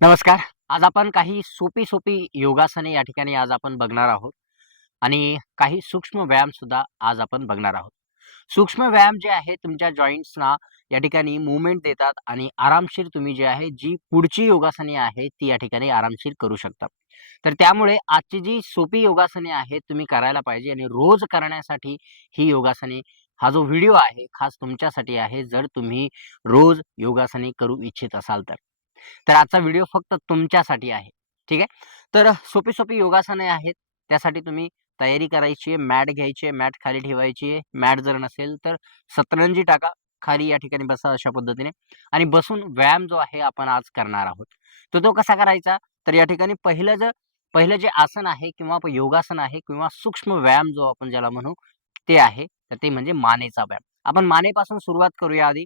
नमस्कार. आज आपण काही सोपी योगासने या ठिकाणी आज आपण बघणार आहोत आणि काही सूक्ष्म व्यायाम सुद्धा आज आपण बघणार आहोत. सूक्ष्म व्यायाम जे आहे तुमच्या जॉइंट्सना या ठिकाणी मूव्हमेंट देतात आणि आरामशीर तुम्ही जे आहे जी पुढची योगासने आहे ती या ठिकाणी आरामशीर करू शकता. तर त्यामुळे आजची जी सोपी योगासने आहेत तुम्ही करायला पाहिजे आणि रोज करण्यासाठी ही योगासने हा जो व्हिडिओ आहे खास तुमच्यासाठी आहे जर तुम्ही रोज योगासने करू इच्छित असाल तर. तर आजचा व्हिडिओ फक्त तुमच्यासाठी आहे. ठीक आहे. तर सोपी योगासने आहेत. त्यासाठी तुम्ही तयारी करायची आहे. मॅट घ्यायची आहे. मॅट खाली ठेवायची आहे. मॅट जर नसेल तर सतरंजी टाका. खाली या ठिकाणी बसा अशा पद्धतीने आणि बसून व्यायाम जो आहे आपण आज करणार आहोत. तर तो कसा करायचा? तर या ठिकाणी पहिलं जे आसन आहे किंवा योगासन आहे किंवा सूक्ष्म व्यायाम जो आपण ज्याला म्हणू ते आहे. तर ते म्हणजे मानेचा व्यायाम. आपण मानेपासून सुरुवात करूया आधी.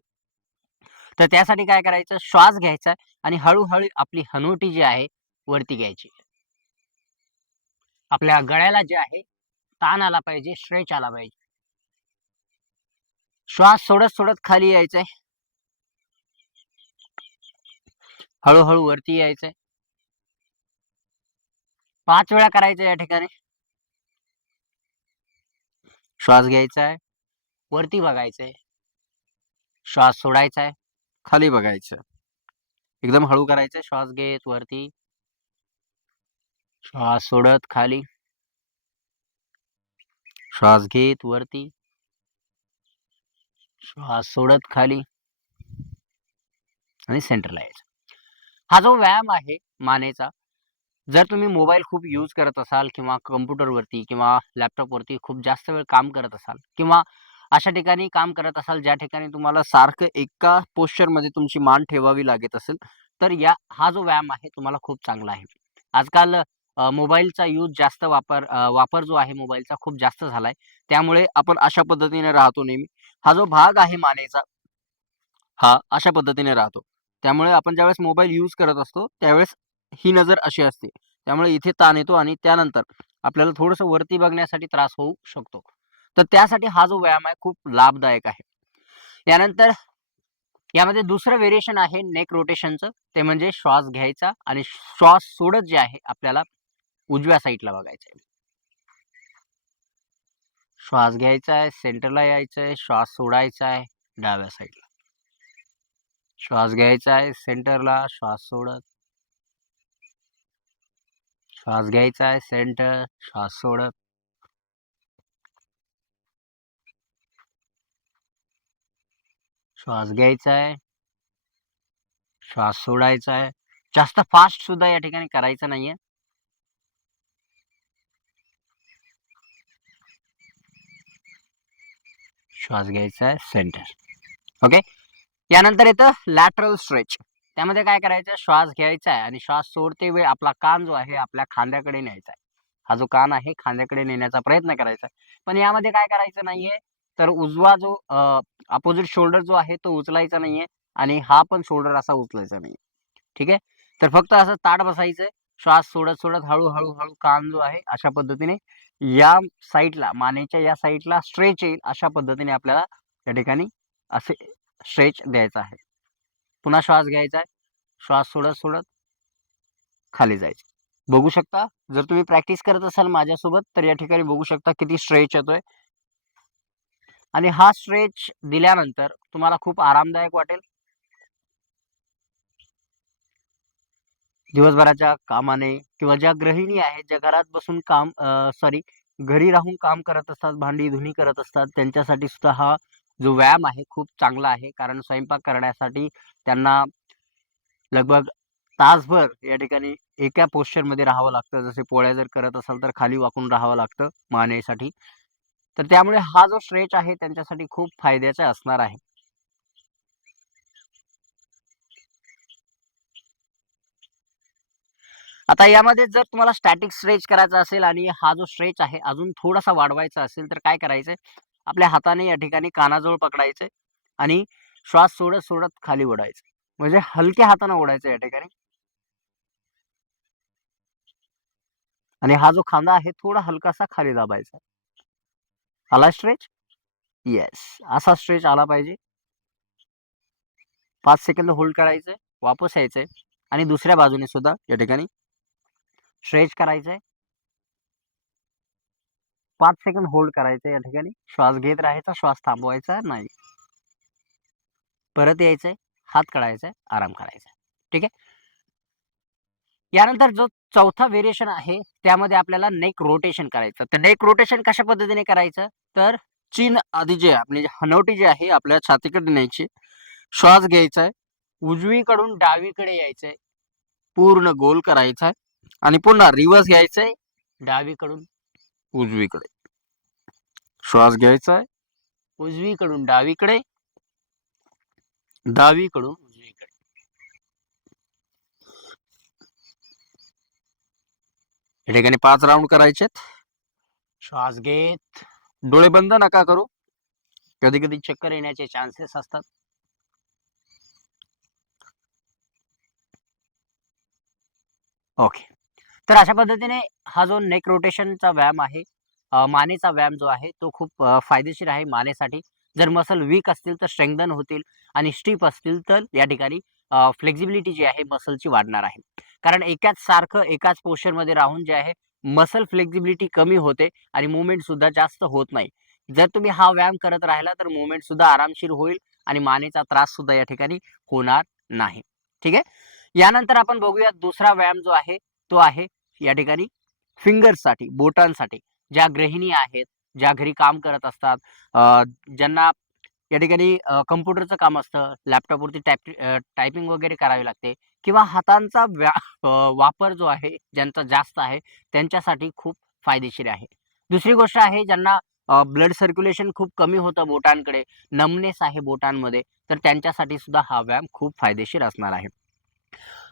तर त्यासाठी काय करायचं? श्वास घ्यायचा आणि हळू-हळू आपली हनुवटी जी आहे वरती घ्यायची. आपल्या गळ्याला जे आहे ताण आला पाहिजे, स्ट्रेच आला पाहिजे. श्वास सोडत-सोडत खाली यायचंय. हळू-हळू वरती यायचंय. 5 वेळा करायचं या ठिकाणी. श्वास घ्यायचा आहे, वरती बघायचंय. श्वास सोडायचा आहे, खाली बघायचं. एकदम हळू करायचंय. श्वास घेत वरती, श्वास सोडत खाली, श्वास घेत वरती, श्वास सोडत खाली आणि सेंटरला यायचं. हा जो व्यायाम आहे मानेचा, जर तुम्ही मोबाईल खूप यूज करत असाल किंवा कॉम्प्युटरवरती किंवा लॅपटॉपवरती खूप जास्त वेळ काम करत असाल किंवा अशा ठिकाणी काम करत असाल ज्या ठिकाणी तुम्हाला सारखं एका पोश्चरमध्ये तुमची मान ठेवावी लागत असेल, तर हा जो व्यायाम आहे तुम्हाला खूप चांगला आहे. आजकाल मोबाईलचा यूज वापर जो आहे मोबाईलचा खूप जास्त झालाय. त्यामुळे आपण अशा पद्धतीने राहतो नेहमी. हा जो भाग आहे मानेचा, हा अशा पद्धतीने राहतो. त्यामुळे आपण ज्यावेळेस मोबाईल यूज करत असतो, त्यावेळेस ही नजर अशी असते. त्यामुळे इथे ताण येतो आणि त्यानंतर आपल्याला थोडंसं वरती बघण्यासाठी त्रास होऊ शकतो. तर त्यासाठी हा जो व्यायाम आहे खूप लाभदायक आहे. यानंतर यामध्ये दुसरं व्हेरिएशन आहे नेक रोटेशनचं. ते म्हणजे श्वास घ्यायचा आणि श्वास सोडत जे आहे आपल्याला उजव्या साइडला बघायचं आहे. श्वास घ्यायचा आहे, सेंटरला यायचं आहे, श्वास सोडायचा आहे डाव्या साइडला. श्वास घ्यायचा आहे सेंटरला, श्वास सोडत. श्वास घ्यायचा आहे सेंटर, श्वास सोडत. श्वास घ्यायचा आहे, श्वास सोडायचा आहे. जास्त फास्ट सुद्धा या ठिकाणी करायचं नाहीये. श्वास घ्यायचा आहे सेंटर. ओके. यानंतर येतं लॅटरल स्ट्रेच. त्यामध्ये काय करायचं? श्वास घ्यायचा आहे आणि श्वास सोडते वेळी आपला कान जो आहे आपल्या खांद्याकडे न्यायचा आहे. हा जो कान आहे खांद्याकडे नेण्याचा प्रयत्न करायचा आहे. पण यामध्ये काय करायचं नाहीये, तर उजवा जो अपोझिट शोल्डर जो आहे तो उचलायचा नाहीये आणि हा पण शोल्डर असा उचलायचा नाहीये. ठीक आहे? तर फक्त असं ताठ बसायचंय. श्वास सोडत-सोडत हळू कान जो आहे अशा पद्धतीने या साइडला मानेच्या या साइडला स्ट्रेच येईल अशा पद्धतीने आपल्याला या ठिकाणी असे स्ट्रेच द्यायचा आहे. पुन्हा श्वास घ्यायचा आहे. श्वास सोडत-सोडत खाली जायचं. बघू शकता जर तुम्ही प्रॅक्टिस करत असाल माझ्यासोबत तर या ठिकाणी बघू शकता किती स्ट्रेच येतोय आणि हा स्ट्रेच दिल्यानंतर तुम्हाला खूप आरामदायक वाटेल. दिवसभराच्या कामाने किंवा ज्या गृहिणी आहेत, ज्या घरात बसून घरी राहून काम करत असतात, भांडी-धुणी करत असतात, त्यांच्यासाठी सुद्धा हा जो व्यायाम आहे खूप चांगला आहे. कारण स्वयंपाक करण्यासाठी त्यांना लगभग तासभर या ठिकाणी एका पोश्चरमध्ये राहावं लागतं. जसे पोळ्या जर करत असाल तर खाली वाकून राहावं लागतं मानेसाठी. तर त्यामुळे हा जो स्ट्रेच आहे त्यांच्यासाठी खूप फायद्याचा असणार आहे. आता यामध्ये जर तुम्हाला स्टॅटिक स्ट्रेच करायचा असेल आणि हा जो स्ट्रेच आहे अजून थोडासा वाढवायचा असेल तर काय करायचंय? आपल्या हाताने या ठिकाणी कानाजवळ पकडायचंय आणि श्वास सोडत-सोडत खाली ओढायचं. म्हणजे हलक्या हाताने ओढायचं या ठिकाणी आणि हा जो खांदा आहे थोडा हलकासा खाली दाबायचा. आला स्ट्रेच? येस. असा स्ट्रेच आला पाहिजे. 5 सेकंद होल्ड करायचंय. वापस यायचंय. आणि दुसऱ्या बाजूने सुद्धा या ठिकाणी स्ट्रेच करायचंय. 5 सेकंद होल्ड करायचं या ठिकाणी. श्वास घेत राहायचा, श्वास थांबवायचा नाही. परत यायचंय, हात काढायचाय, आराम करायचा. ठीक आहे. यानंतर जो चौथा व्हेरिएशन आहे त्यामध्ये आपल्याला नेक रोटेशन करायचं. तर नेक रोटेशन कशा पद्धतीने करायचं, तर चीन आधी जे आपली हनवटी जी आहे आपल्या छातीकडे न्यायची, श्वास घ्यायचा आहे, उजवीकडून डावीकडे यायचंय, पूर्ण गोल करायचा आहे आणि पुन्हा रिव्हर्स घ्यायचंय, डावीकडून उजवीकडे. श्वास घ्यायचा आहे, उजवीकडून डावीकडे, डावीकडून उजवीकडे. या ठिकाणी 5 राऊंड करायचेत. श्वास घेत, डोळे बंद नका करू, कधी कधी चक्कर येण्याचे चान्सेस असतात. ओके. तर अशा पद्धतीने हा जो नेक रोटेशनचा व्यायाम आहे, मानेचा व्यायाम जो आहे तो खूप फायदेशीर आहे मानेसाठी. जर मसल वीक असतील तर स्ट्रेंथन होतील आणि स्टिफ असतील तर या ठिकाणी फ्लेक्झिबिलिटी जी आहे मसलची वाढणार आहे. कारण एकाच सारखं एकाच पोश्चरमध्ये राहून जे आहे मसल फ्लेक्झिबिलिटी कमी होते आणि मूव्हमेंट सुद्धा जास्त होत नाही. जर तुम्ही हा व्यायाम करत राहिला तर मूव्हमेंट सुद्धा आरामशीर होईल आणि मानेचा त्रास सुद्धा या ठिकाणी होणार नाही. ठीक आहे. यानंतर आपण बघूया दुसरा व्यायाम जो आहे तो आहे या ठिकाणी फिंगर्ससाठी, बोटांसाठी. ज्या गृहिणी आहेत, ज्या घरी काम करत असतात, ज्यांना या ठिकाणी कॉम्प्युटरचं काम असतं, लॅपटॉपवरती टायपिंग वगैरे करावी लागते किंवा हातांचा वापर जो आहे ज्यांचा जास्त आहे त्यांच्यासाठी खूप फायदेशीर आहे. दुसरी गोष्ट आहे ज्यांना ब्लड सर्क्युलेशन खूप कमी होतं बोटांकडे, नमनेस आहे बोटांमध्ये, तर त्यांच्यासाठी सुद्धा हा व्यायाम खूप फायदेशीर असणार आहे.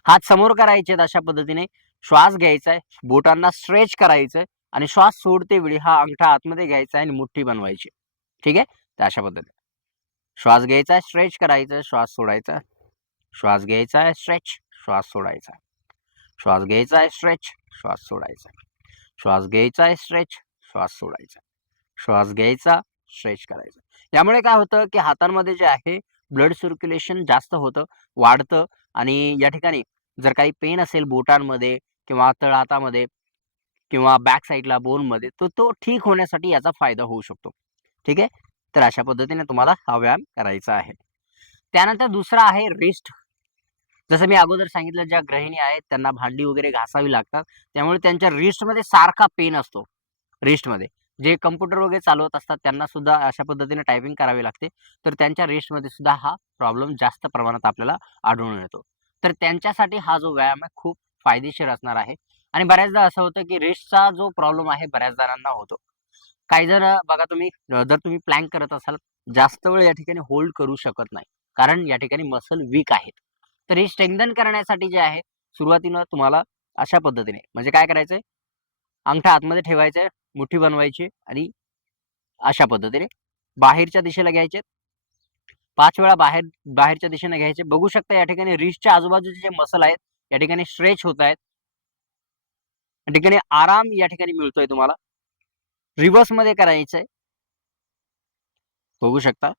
हात समोर करायचे अशा पद्धतीने, श्वास घ्यायचा आहे, बोटांना स्ट्रेच करायचंय आणि श्वास सोडते वेळी हा अंगठा आतमध्ये घ्यायचा आहे आणि मुठ्ठी बनवायची. ठीक आहे. तर अशा पद्धतीने श्वास घ्यायचा आहे, स्ट्रेच करायचं, श्वास सोडायचा, श्वास घ्यायचा आहे, स्ट्रेच, श्वास सोडायचा, श्वास घ्यायचा आहे, स्ट्रेच, श्वास सोडायचा, श्वास घ्यायचा आहे, स्ट्रेच, श्वास सोडायचा, श्वास घ्यायचा, स्ट्रेच करायचा. यामुळे काय होतं की हातांमध्ये जे आहे ब्लड सर्क्युलेशन जास्त होतं, वाढतं आणि या ठिकाणी जर काही पेन असेल बोटांमध्ये किंवा तळहातामध्ये किंवा बॅक साईडला बोनमध्ये, तर तो ठीक होण्यासाठी याचा फायदा होऊ शकतो. ठीक आहे. तर अशा पद्धतीने तुम्हाला हा व्यायाम करायचा आहे. त्यानंतर दुसरा आहे रिस्ट. जसं मी अगोदर सांगितलं, ज्या गृहिणी आहेत त्यांना भांडी वगैरे घासावी लागतात, त्यामुळे त्यांच्या रिस्टमध्ये सारखा पेन असतो. रिस्टमध्ये जे कम्प्युटर वगैरे चालवत असतात त्यांना सुद्धा अशा पद्धतीने टायपिंग करावी लागते, तर त्यांच्या रिस्टमध्ये सुद्धा हा प्रॉब्लेम जास्त प्रमाणात आपल्याला आढळून येतो. तर त्यांच्यासाठी हा जो व्यायाम आहे खूप फायदेशीर असणार आहे. आणि बऱ्याचदा असं होतं की रिस्टचा जो प्रॉब्लेम आहे बऱ्याच जणांना होतो. काही जण बघा तुम्ही, जर तुम्ही प्लॅंक करत असाल, जास्त वेळ या ठिकाणी होल्ड करू शकत नाही, कारण या ठिकाणी मसल वीक आहेत. तर हे स्ट्रेंथन करण्यासाठी जे आहे, सुरुवातीला तुम्हाला अशा पद्धतीने म्हणजे काय करायचंय, अंगठा आतमध्ये ठेवायचा, मुठी बनवायची आणि अशा पद्धतीने बाहेरच्या दिशेला घ्यायचे. 5 वेळा बाहेरच्या दिशेने घ्यायचे. बघू शकता या ठिकाणी रिस्टच्या आजूबाजूचे जे मसल आहेत, या ठिकाणी स्ट्रेच होत आहेत. या ठिकाणी आराम या ठिकाणी मिळतोय तुम्हाला. रिव्हर्समध्ये करायचंय. बघू शकता.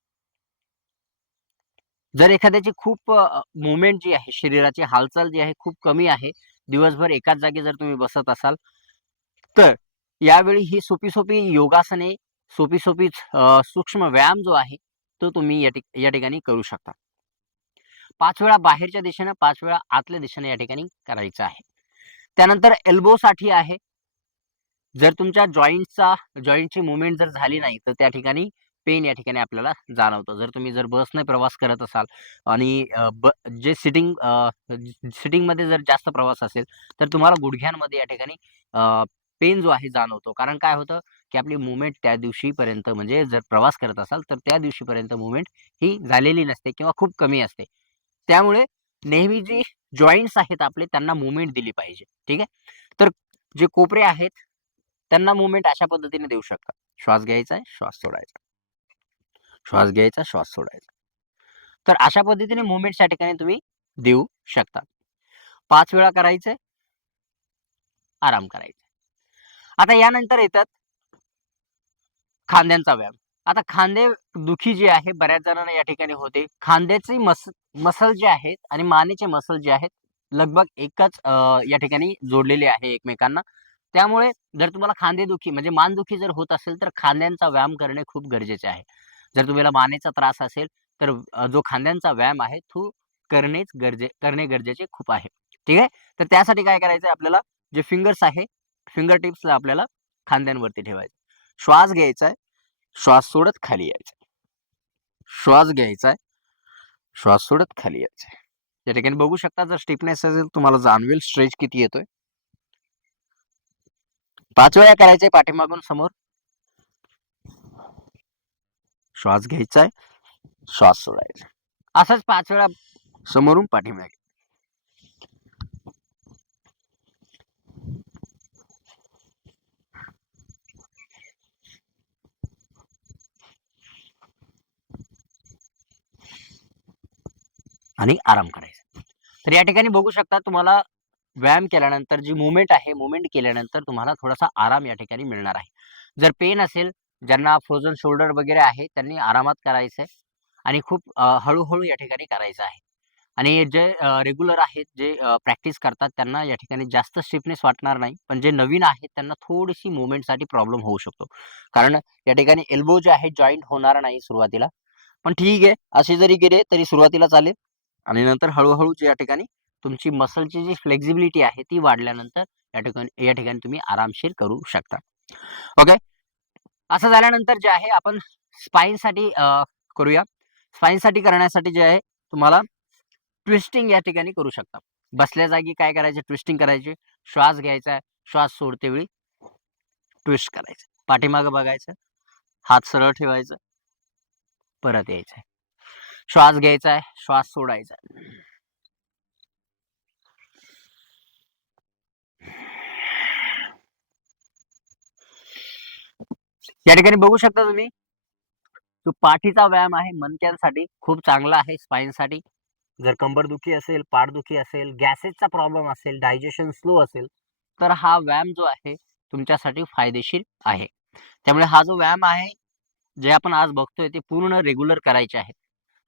जर एखाद्याची खूप मूव्हमेंट जी आहे, शरीराची हालचाल जी आहे खूप कमी आहे, दिवसभर एकाच जागी जर तुम्ही बसत असाल, तर यावेळी ही सोपी-सोपी योगासने, सोपी-सोपी सूक्ष्म व्यायाम जो आहे, तो तुम्ही या ठिकाणी करू शकता. 5 वेळा बाहेरच्या दिशेनं, 5 वेळा आतल्या दिशेने या ठिकाणी करायचं आहे. त्यानंतर एल्बोसाठी आहे. जर तुमच्या जॉइंटची मूव्हमेंट जर झाली नाही, तर त्या ठिकाणी पेन या ठिकाणी आपल्याला जाणवतं. जर तुम्ही बसने प्रवास करत असाल आणि जे सिटिंगमध्ये जर जास्त प्रवास असेल, तर तुम्हाला गुडघ्यांमध्ये या ठिकाणी पेन जो आहे जाणवतो. कारण काय होतं, की आपली मूव्हमेंट त्या दिवशीपर्यंत म्हणजे जर प्रवास करत असाल, तर त्या दिवशीपर्यंत मूव्हमेंट ही झालेली नसते किंवा खूप कमी असते. त्यामुळे नेहमी जी जॉइंट्स आहेत आपले त्यांना मूव्हमेंट दिली पाहिजे. ठीक आहे. तर जे कोपरे आहेत त्यांना मूव्हमेंट अशा पद्धतीने देऊ शकता. श्वास घ्यायचा आहे, श्वास सोडायचा. श्वास घ्यायचा, श्वास सोडायचा. तर अशा पद्धतीने मूव्हमेंट्स या ठिकाणी तुम्ही देऊ शकता. 5 वेळा करायचंय, आराम करायचा. आता यानंतर येतात खांद्यांचा व्यायाम. आता खांदे दुखी जी आहे बऱ्याच जणांना या ठिकाणी होते. खांद्याची मसल जे आहेत आणि मानेचे मसल जे आहेत लगभग एकच या ठिकाणी जोडलेले आहे एकमेकांना. त्यामुळे जर तुम्हाला खांदेदुखी म्हणजे मानदुखी जर होत असेल, तर खांद्यांचा व्यायाम करणे खूप गरजेचे आहे. जर तुम्हाला मानेचा त्रास असेल, तर जो खांद्यांचा व्यायाम आहे तो करणे गरजेचे खूप आहे. ठीक आहे. तर त्यासाठी काय करायचंय आपल्याला, जे फिंगर्स आहे, फिंगर टिप्सला आपल्याला खांद्यांवरती ठेवायचं. श्वास घ्यायचा आहे, श्वास सोडत खाली यायचं. श्वास घ्यायचा आहे, श्वास सोडत खाली यायचं. या ठिकाणी बघू शकता, जर स्टिफनेस असेल तुम्हाला जाणवेल स्ट्रेच किती येतोय. 5 वेळा करायचंय पाठीमागून समोर. श्वास घ्यायचाय, श्वास सोडायचा. असंच 5 वेळा समोरून पाठीमागे. आणि आराम करायचा. तर या ठिकाणी बघू शकता, तुम्हाला व्यायाम केल्यानंतर जी मूव्हमेंट आहे, मूव्हमेंट केल्यानंतर तुम्हाला थोडासा आराम या ठिकाणी मिळणार आहे. जर पेन असेल, ज्यांना फ्रोझन शोल्डर वगैरे आहे, त्यांनी आरामात करायचंय आणि खूप हळू या ठिकाणी करायचं आहे. आणि जे रेग्युलर आहेत, जे प्रॅक्टिस करतात, त्यांना या ठिकाणी जास्त स्टिफनेस वाटणार नाही. पण जे नवीन आहेत, त्यांना थोडीशी मूव्हमेंटसाठी प्रॉब्लेम होऊ शकतो. कारण या ठिकाणी एल्बो जे आहे जॉइंट होणार नाही सुरुवातीला. पण ठीक आहे, असे जरी गेले तरी सुरुवातीला चालेल आणि नंतर हळू या ठिकाणी तुमची मसलची जी फ्लेक्सिबिलिटी आहे ती वाढल्यानंतर या ठिकाणी तुम्ही आरामशीर करू शकता. ओके. असं झाल्यानंतर जे आहे आपण स्पाईनसाठी करूया. स्पाईनसाठी करण्यासाठी जे आहे तुम्हाला ट्विस्टिंग या ठिकाणी करू शकता. बसल्या जागी काय करायचे, ट्विस्टिंग करायची. श्वास घ्यायचा, श्वास सोडते वेळी ट्विस्ट करायचं. पाठीमागे बघायचं, हात सरळ ठेवायचं, परत यायचं. श्वास घ्यायचा, श्वास सोडायचा. या ठिकाणी बघू शकता तुम्ही, जो पाठीचा व्यायाम आहे मणक्यांसाठी खूप चांगला आहे, स्पाईनसाठी. जर कंबरदुखी असेल, पाठदुखी असेल, गॅसेसचा प्रॉब्लेम असेल, डायजेशन स्लो असेल, तर हा व्यायाम जो आहे तुमच्यासाठी फायदेशीर आहे. त्यामुळे हा जो व्यायाम आहे, जे आपण आज बघतोय, ते पूर्ण रेग्युलर करायचे आहे.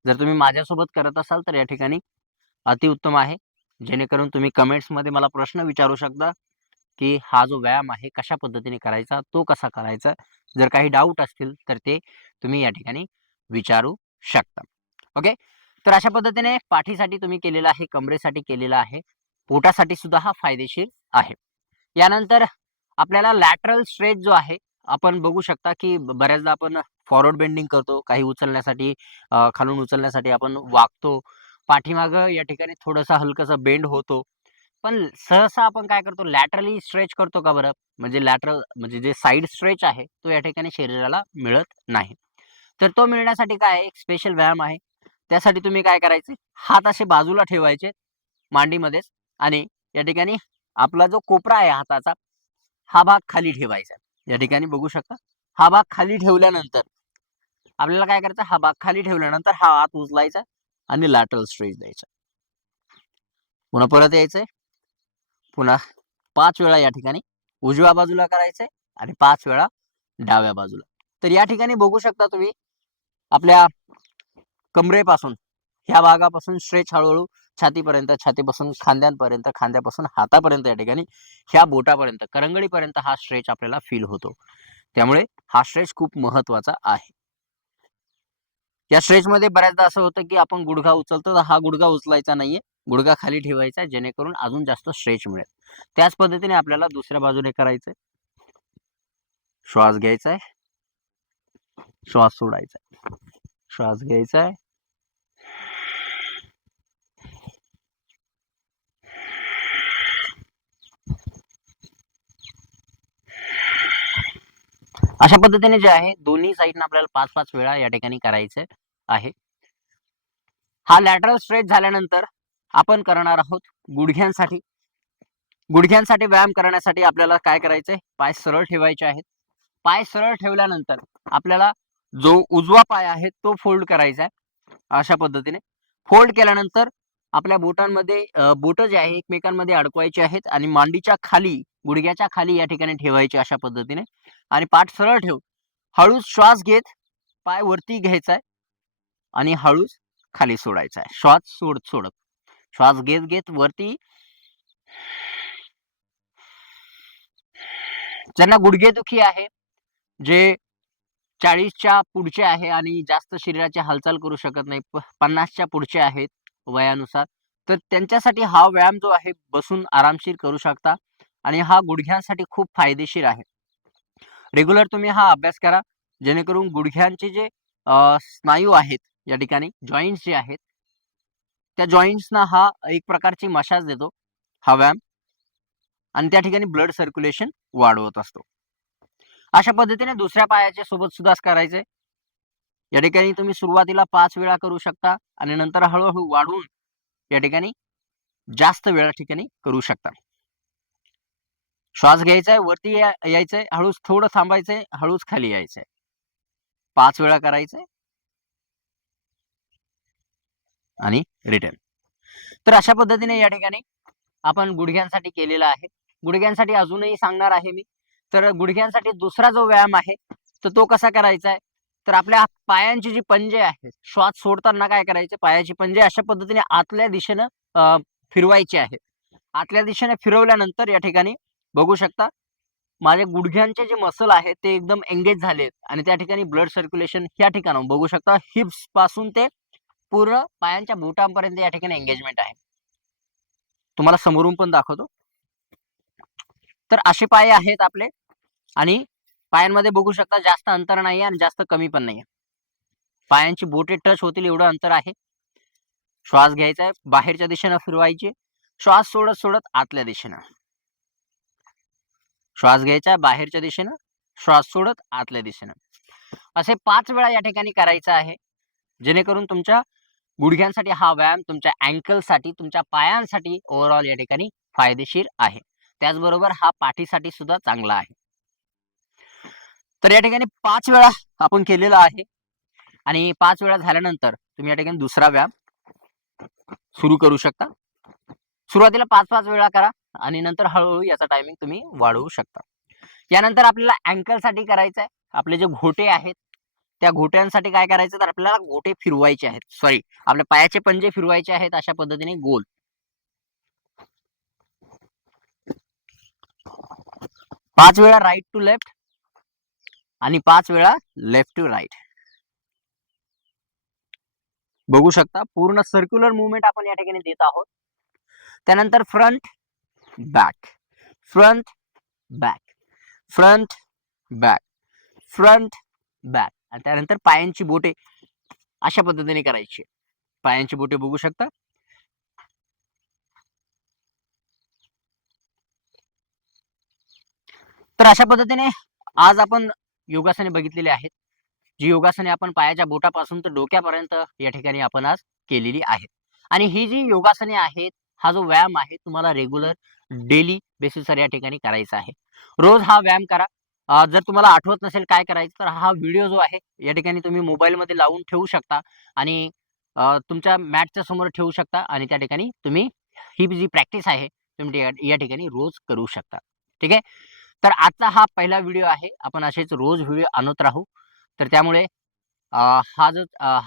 जर तुम्ही माझ्यासोबत करत असाल तर या ठिकाणी अतिउत्तम आहे. जेणेकरून तुम्ही कमेंट्समध्ये मला प्रश्न विचारू शकता, की हा जो व्यायाम आहे कशा पद्धतीने करायचा, तो कसा करायचा. जर काही डाऊट असतील तर ते तुम्ही या ठिकाणी विचारू शकता. ओके. तर अशा पद्धतीने पाठीसाठी तुम्ही केलेला आहे, कमरेसाठी केलेला आहे, पोटासाठी सुद्धा हा फायदेशीर आहे. यानंतर आपल्याला लॅटरल स्ट्रेच जो आहे, आपण बघू शकता की बऱ्याचदा आपण फॉरवर्ड बेंडिंग करतो, काही उचलण्यासाठी, खालून उचलण्यासाठी आपण वाकतो. पाठीमागं या ठिकाणी थोडंसं हलकंसं बेंड होतो. पण सहसा आपण काय करतो, लॅटरली स्ट्रेच करतो का बरं? म्हणजे लॅटरल म्हणजे जे साइड स्ट्रेच आहे, तो या ठिकाणी शरीराला मिळत नाही. तर तो मिळण्यासाठी काय आहे, एक स्पेशल व्यायाम आहे. त्यासाठी तुम्ही काय करायचे, हात असे बाजूला ठेवायचे मांडीमध्येच आणि या ठिकाणी आपला जो कोपरा आहे हाताचा, हा भाग खाली ठेवायचा. या ठिकाणी बघू शकता. हा भाग खाली ठेवल्यानंतर आपल्याला काय करायचं, हा भाग खाली ठेवल्यानंतर हा हात उचलायचा आणि लॅटरल स्ट्रेच द्यायचा. पुन्हा परत यायचंय. पुन्हा 5 वेळा या ठिकाणी उजव्या बाजूला करायचंय आणि 5 वेळा डाव्या बाजूला. तर या ठिकाणी बघू शकता तुम्ही, आपल्या कमरेपासून, ह्या भागापासून स्ट्रेच हळू छातीपर्यंत, छातीपासून खांद्यांपर्यंत, खांद्यापासून हातापर्यंत, या ठिकाणी ह्या बोटापर्यंत, करंगळीपर्यंत हा स्ट्रेच आपल्याला फील होतो. त्यामुळे हा स्ट्रेच खूप महत्वाचा आहे. या स्ट्रेचमध्ये बऱ्याचदा असं होतं, की आपण गुडघा उचलतो, तर हा गुडघा उचलायचा नाहीये. गुडघा खाली ठेवायचा, जेणेकरून अजून जास्त स्ट्रेच मिळेल. त्याच पद्धतीने आपल्याला दुसऱ्या बाजूने करायचंय. श्वास घ्यायचाय, श्वास सोडायचा. श्वास घ्यायचाय, अशा पद्धतीने जे आहे दोन्ही साईडने आपल्याला 5-5 वेळा या ठिकाणी करायचं आहे. हा लॅटरल स्ट्रेच झाल्यानंतर आपण करणार आहोत गुडघ्यांसाठी. गुडघ्यांसाठी व्यायाम करण्यासाठी आपल्याला काय करायचंय, पाय सरळ ठेवायचे आहेत. पाय सरळ ठेवल्यानंतर आपल्याला जो उजवा पाय आहे तो फोल्ड करायचा आहे. अशा पद्धतीने फोल्ड केल्यानंतर आपल्या बोटांमध्ये बोट जे आहे एकमेकांमध्ये अडकवायचे आहेत आणि मांडीच्या खाली, गुडघ्याच्या खाली या ठिकाणी ठेवायचे अशा पद्धतीने आणि पाठ सरळ ठेवून हळूच श्वास घेत पाय वरती घ्यायचा आहे आणि हळूच खाली सोडायचा आहे. श्वास सोडत श्वास घेत घेत वरती. ज्यांना गुडघेदुखी आहे, जे 40च्या पुढचे आहे आणि जास्त शरीराची हालचाल करू शकत नाही, 50च्या पुढचे आहेत वयानुसार, तर त्यांच्यासाठी हा व्यायाम जो आहे बसून आरामशीर करू शकता आणि हा गुडघ्यांसाठी खूप फायदेशीर आहे. रेग्युलर तुम्ही हा अभ्यास करा, जेणेकरून गुडघ्यांचे जे स्नायू आहेत या ठिकाणी, जॉइंट्स जे आहेत, त्या जॉइंट्सना हा एक प्रकारची मसाज देतो हा व्यायाम आणि त्या ठिकाणी ब्लड सर्क्युलेशन वाढवत असतो. अशा पद्धतीने दुसऱ्या पायाच्या सोबत सुद्धा करायचंय. या ठिकाणी तुम्ही सुरुवातीला 5 वेळा करू शकता आणि नंतर हळू-हळू वाढवून या ठिकाणी जास्त वेळा ठिकाणी करू शकता. श्वास घ्यायचाय, वरती यायचंय, हळूच थोडं थांबायचंय, हळूच खाली यायचंय. 5 वेळा करायचंय आणि रिटर्न. तर अशा पद्धतीने या ठिकाणी आपण गुडघ्यांसाठी केलेलं आहे. गुडघ्यांसाठी अजूनही सांगणार आहे मी. तर गुडघ्यांसाठी दुसरा जो व्यायाम आहे, तर तो कसा करायचा आहे, तर आपल्या पायांची जी पंजे आहेत, श्वास सोडताना काय करायचे, पायाची पंजे अशा पद्धतीने आतल्या दिशेनं फिरवायची आहे. आतल्या दिशेने फिरवल्यानंतर या ठिकाणी बघू शकता, माझ्या गुडघ्यांचे जे मसल आहेत ते एकदम एंगेज झालेत आणि त्या ठिकाणी ब्लड सर्क्युलेशन या ठिकाणाहून बघू शकता, हिप्स पासून ते पूर्ण पायांच्या बोटांपर्यंत या ठिकाणी एंगेजमेंट आहे. तुम्हाला समोरून पण दाखवतो. तर असे पाय आहेत आपले आणि पायांमध्ये बघू शकता जास्त अंतर नाहीये आणि जास्त कमी पण नाहीये. पायांची बोटे टच होतील एवढं अंतर आहे. श्वास घ्यायचा आहे, बाहेरच्या दिशेनं फिरवायचे. श्वास सोडत सोडत आतल्या दिशेनं. श्वास घ्यायचा बाहेरच्या दिशेनं, श्वास सोडत आतल्या दिशेनं. असे 5 वेळा या ठिकाणी करायचं आहे, जेणेकरून तुमच्या गुडघ्यांसाठी हा व्यायाम तुमच्या अँकलसाठी, तुमच्या पायांसाठी ओव्हरऑल या ठिकाणी फायदेशीर आहे. त्याचबरोबर हा पाठीसाठी सुद्धा चांगला आहे. तर या ठिकाणी 5 वेळा आपण केलेला आहे आणि 5 वेळा झाल्यानंतर तुम्ही या ठिकाणी दुसरा व्यायाम सुरू करू शकता. सुरुवातीला 5-5 वेळा करा आणि नंतर हळू-हळू याचा टायमिंग तुम्ही वाढवू शकता. यानंतर आपल्याला अँकलसाठी करायचं आहे. आपले जे घोटे आहेत, त्या घोट्यांसाठी काय करायचं, तर आपल्याला घोटे फिरवायचे आहेत. सॉरी, आपल्या पायाचे पंजे फिरवायचे आहेत अशा पद्धतीने गोल. 5 वेळा राइट टू लेफ्ट आणि 5 वेळा लेफ्ट टू राइट. बघू शकता पूर्ण सर्क्युलर मूव्हमेंट आपण या ठिकाणी देत आहोत. त्यानंतर front back, front back, front back, front back आणि त्यानंतर पायांची बोटे अशा पद्धतीने करायची. पायांची बोटे बघू शकता. तर अशा पद्धतीने आज आपण योगासने बघितलेली आहेत. जी योगासने आपण पायाच्या बोटापासून तर डोक्यापर्यंत या ठिकाणी आपण आज केलेली आहेत. आणि ही जी योगासने आहेत, हा जो व्यायाम आहे तुम्हाला रेग्युलर डेली बेसिसवर या ठिकाणी करायचा आहे. रोज हा व्यायाम करा. जर तुम्हाला आठवत नसेल काय करायचं, तर हा व्हिडिओ जो आहे या ठिकाणी तुम्ही मोबाईलमध्ये लावून ठेवू शकता आणि तुमच्या मॅटच्या समोर ठेवू शकता आणि त्या ठिकाणी तुम्ही ही जी प्रॅक्टिस आहे तुम्ही या ठिकाणी रोज करू शकता. ठीक आहे. तर आजचा हा पहिला व्हिडिओ आहे. आपण असेच रोज व्हिडिओ आणत राहू. तर त्यामुळे हा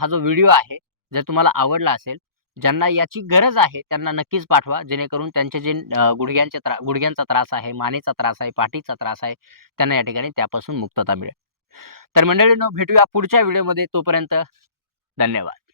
जो व्हिडिओ आहे, जर तुम्हाला आवडला असेल, ज्यांना याची गरज आहे त्यांना नक्कीच पाठवा. जेणेकरून त्यांचे जे गुडघ्यांचा त्रास आहे, मानेचा त्रास आहे, पाठीचा त्रास आहे, त्यांना या ठिकाणी त्यापासून मुक्तता मिळेल. तर मंडळींनो, भेटूया पुढच्या व्हिडिओमध्ये. तोपर्यंत धन्यवाद.